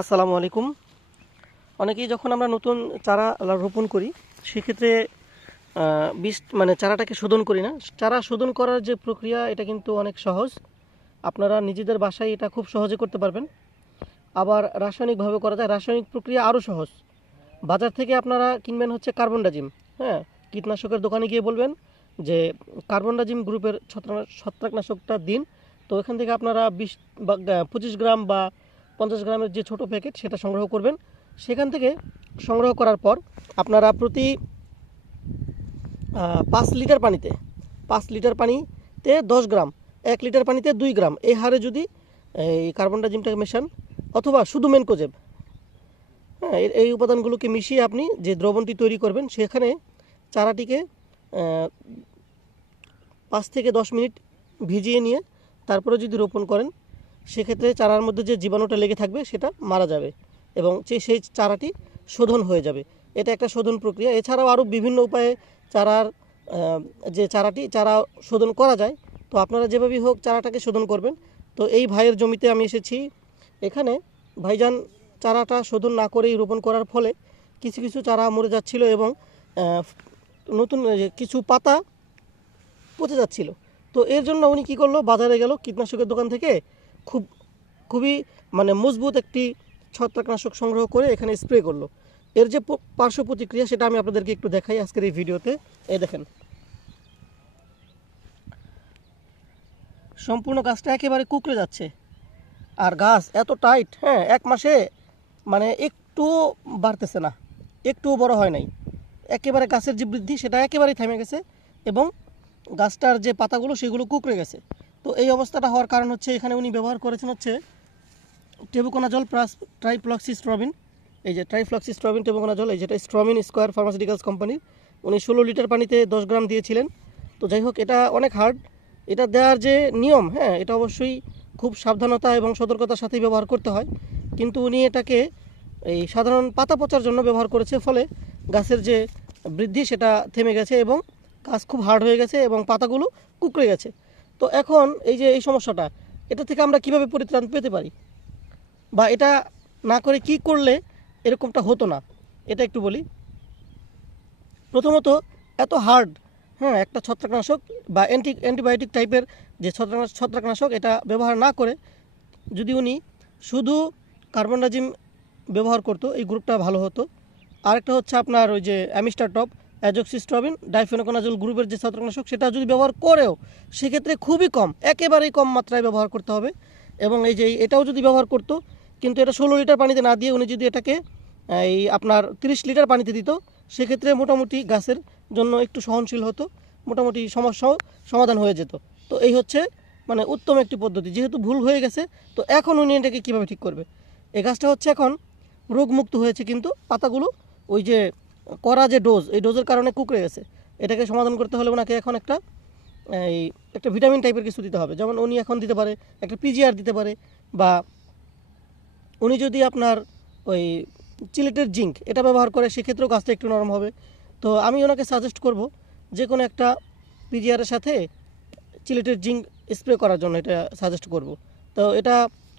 আসসালামু আলাইকুম। অনেকেই যখন আমরা নতুন চারা রোপণ করি, সেক্ষেত্রে বীজ মানে চারাটাকে শোধন করি না। চারা শোধন করার যে প্রক্রিয়া, এটা কিন্তু অনেক সহজ। আপনারা নিজেদের বাসায় এটা খুব সহজে করতে পারবেন। আবার রাসায়নিকভাবে করা যায়। রাসায়নিক প্রক্রিয়া আরও সহজ। বাজার থেকে আপনারা কিনবেন হচ্ছে কার্বন ডাজিম হ্যাঁ? কীটনাশকের দোকানে গিয়ে বলবেন যে কার্বন ডাজিম গ্রুপের ছত্রাক, ছত্রাকনাশকটা দিন। তো এখান থেকে আপনারা বিশ বা পঁচিশ গ্রাম বা পঞ্চাশ গ্রামের যে ছোট প্যাকেট সেটা সংগ্রহ করবেন। সেখান থেকে সংগ্রহ করার পর আপনারা প্রতি পাঁচ লিটার পানিতে, পাঁচ লিটার পানিতে দশ গ্রাম, এক লিটার পানিতে দুই গ্রাম এই হারে যদি, এই কার্বন ডাইজিমটাকে মেশান অথবা শুধু মেনকোজেব হ্যাঁ এই- উপাদানগুলোকে মিশিয়ে আপনি যে দ্রবণটি তৈরি করবেন সেখানে চারাটিকে পাঁচ থেকে দশ মিনিট ভিজিয়ে নিয়ে তারপরে যদি রোপণ করেন সেক্ষেত্রে চারার মধ্যে যে জীবাণুটা লেগে থাকবে সেটা মারা যাবে এবং সেই চারাটি শোধন হয়ে যাবে। এটা একটা শোধন প্রক্রিয়া। এছাড়াও আরও বিভিন্ন উপায়ে চারার যে চারাটি, চারা শোধন করা যায়। তো আপনারা যেভাবেই হোক চারাটাকে শোধন করবেন। তো এই ভাইয়ের জমিতে আমি এসেছি। এখানে ভাইজান চারাটা শোধন না করেই রোপণ করার ফলে কিছু কিছু চারা মরে যাচ্ছিল এবং নতুন কিছু পাতা পচে যাচ্ছিল। তো এর জন্য উনি কী করল? বাজারে গেল কীটনাশকের দোকান থেকে খুব, খুবই মানে মজবুত একটি ছত্রাকনাশক সংগ্রহ করে এখানে স্প্রে করল। এর যে পার্শ্ব প্রতিক্রিয়া সেটা আমি আপনাদেরকে একটু দেখাই আজকের এই ভিডিওতে। এই দেখেন। সম্পূর্ণ গাছটা একেবারে কুকড়ে যাচ্ছে। আর গাছ এত টাইট হ্যাঁ এক মাসে মানে একটু বাড়তেছে না, একটুও বড় হয় নাই। একেবারে গাছের যে বৃদ্ধি সেটা একেবারেই থেমে গেছে এবং গাছটার যে পাতাগুলো সেগুলো কুকড়ে গেছে। তো এই অবস্থাটা হওয়ার কারণ হচ্ছে এখানে উনি ব্যবহার করেছেন হচ্ছে টেবুকোনা জল প্লাস ট্রাইফ্লক্সিস্ট্রবিন এই যে ট্রাইফ্লক্সিস্ট্রবিন টেবুকোনা জল, এই যেটা স্ট্রমিন স্কোয়ার ফার্মাসিউটিক্যালস কোম্পানির। উনি ষোলো লিটার পানিতে দশ গ্রাম দিয়েছিলেন। তো যাই হোক, এটা অনেক হার্ড। এটা দেওয়ার যে নিয়ম হ্যাঁ এটা অবশ্যই খুব সাবধানতা এবং সতর্কতার সাথেই ব্যবহার করতে হয়। কিন্তু উনি এটাকে এই সাধারণ পাতা পচার জন্য ব্যবহার করেছে, ফলে গাছের যে বৃদ্ধি সেটা থেমে গেছে এবং গাছ খুব হার্ড হয়ে গেছে এবং পাতাগুলো কুকড়ে গেছে। তো এখন এই যে এই সমস্যাটা, এটা থেকে আমরা কীভাবে পরিত্রাণ পেতে পারি? বা এটা না করে কি করলে এরকমটা হতো না? এটা একটু বলি। প্রথমত, এত হার্ড হ্যাঁ একটা ছত্রাকনাশক বা অ্যান্টি অ্যান্টিবায়োটিক টাইপের যে ছত্রাক, ছত্রাকনাশক এটা ব্যবহার না করে যদি উনি শুধু কার্বনডাজিম ব্যবহার করতো, এই গ্রুপটা ভালো হতো। আরেকটা হচ্ছে আপনার ওই যে অ্যামিস্টার টপ অ্যাজক্সিস্ট্রবিন, ডাইফেনোকোনাজল গ্রুপের যে ছত্রাকনাশক, সেটা যদি ব্যবহার করেও, সেক্ষেত্রে খুবই কম, একেবারেই কম মাত্রায় ব্যবহার করতে হবে। এবং এই যে, এটাও যদি ব্যবহার করতো, কিন্তু এটা ষোলো লিটার পানিতে না দিয়ে উনি যদি এটাকে এই আপনার তিরিশ লিটার পানিতে দিত, সেক্ষেত্রে মোটামুটি গাছের জন্য একটু সহনশীল হতো, মোটামুটি সমস্যাও সমাধান হয়ে যেত। তো এই হচ্ছে মানে উত্তম একটি পদ্ধতি। যেহেতু ভুল হয়ে গেছে, তো এখন উনি এটাকে কীভাবে ঠিক করবে? এই গাছটা হচ্ছে এখন রোগমুক্ত হয়েছে, কিন্তু পাতাগুলো ওই যে করা যে ডোজ এই ডোজের কারণে কুকড়ে গেছে। এটাকে সমাধান করতে হলে ওনাকে এখন একটা, এই, একটা ভিটামিন টাইপের কিছু দিতে হবে। যেমন উনি এখন দিতে পারে, একটা পিজিআর দিতে পারে, বা উনি যদি আপনার ওই চিলেটের জিঙ্ক এটা ব্যবহার করে, সেক্ষেত্রেও গাছটা একটু নরম হবে। তো আমি ওনাকে সাজেস্ট করব যে কোনো একটা পিজিআরের সাথে চিলেটের জিঙ্ক স্প্রে করার জন্য এটা সাজেস্ট করব। তো এটা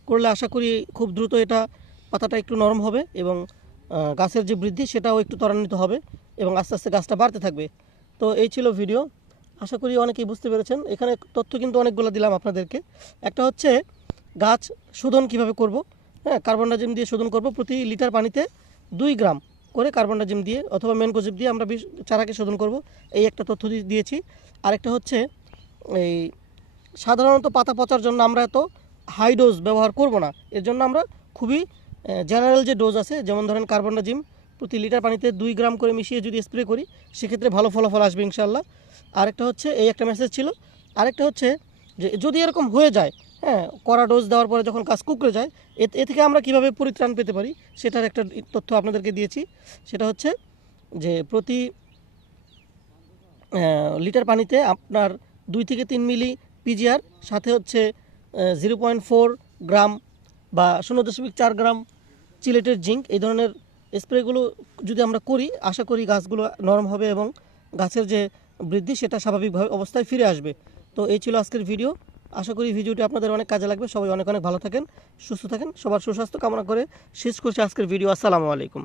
করলে আশা করি খুব দ্রুত এটা পাতাটা একটু নরম হবে এবং গাছের যে বৃদ্ধি সেটাও একটু ত্বরান্বিত হবে এবং আস্তে আস্তে গাছটা বাড়তে থাকবে। তো এই ছিল ভিডিও। আশা করি অনেকেই বুঝতে পেরেছেন। এখানে তথ্য কিন্তু অনেকগুলো দিলাম আপনাদেরকে। একটা হচ্ছে গাছ শোধন কীভাবে করব? হ্যাঁ কার্বন ডাইজিম দিয়ে শোধন করব প্রতি লিটার পানিতে দুই গ্রাম করে কার্বন ডাইজিম দিয়ে অথবা মেনকোজিব দিয়ে আমরা বিষ চারাকে শোধন করব। এই একটা তথ্য দিয়েছি। আরেকটা হচ্ছে এই সাধারণত পাতা পচার জন্য আমরা এত হাই ডোজ ব্যবহার করব না। এর জন্য আমরা খুবই জেনারেল যে ডোজ আছে, যেমন ধরেন কার্বনডাজিম প্রতি লিটার পানিতে দুই গ্রাম করে মিশিয়ে যদি স্প্রে করি, সেক্ষেত্রে ভালো ফলাফল আসবে ইনশাল্লাহ আরেকটা হচ্ছে, এই একটা মেসেজ ছিল, আরেকটা হচ্ছে যে, যদি এরকম হয়ে যায় হ্যাঁ কড়া ডোজ দেওয়ার পরে যখন গাছ কুকড়ে যায়, এ থেকে আমরা কীভাবে পরিত্রাণ পেতে পারি, সেটার একটা তথ্য আপনাদেরকে দিয়েছি। সেটা হচ্ছে যে, প্রতি লিটার পানিতে আপনার দুই থেকে তিন মিলি পিজিআর সাথে হচ্ছে জিরো পয়েন্ট ফোর গ্রাম বা শূন্য দশমিক চার গ্রাম চিলেটের জিঙ্ক, এই ধরনের স্প্রেগুলো যদি আমরা করি, আশা করি গাছগুলো নরম হবে এবং গাছের যে বৃদ্ধি সেটা স্বাভাবিকভাবে অবস্থায় ফিরে আসবে। তো এই ছিল আজকের ভিডিও। আশা করি ভিডিওটি আপনাদের অনেক কাজে লাগবে। সবাই অনেক অনেক ভালো থাকেন, সুস্থ থাকেন, সবার সুস্বাস্থ্য কামনা করে শেষ করছি আজকের ভিডিও। আসসালামু আলাইকুম।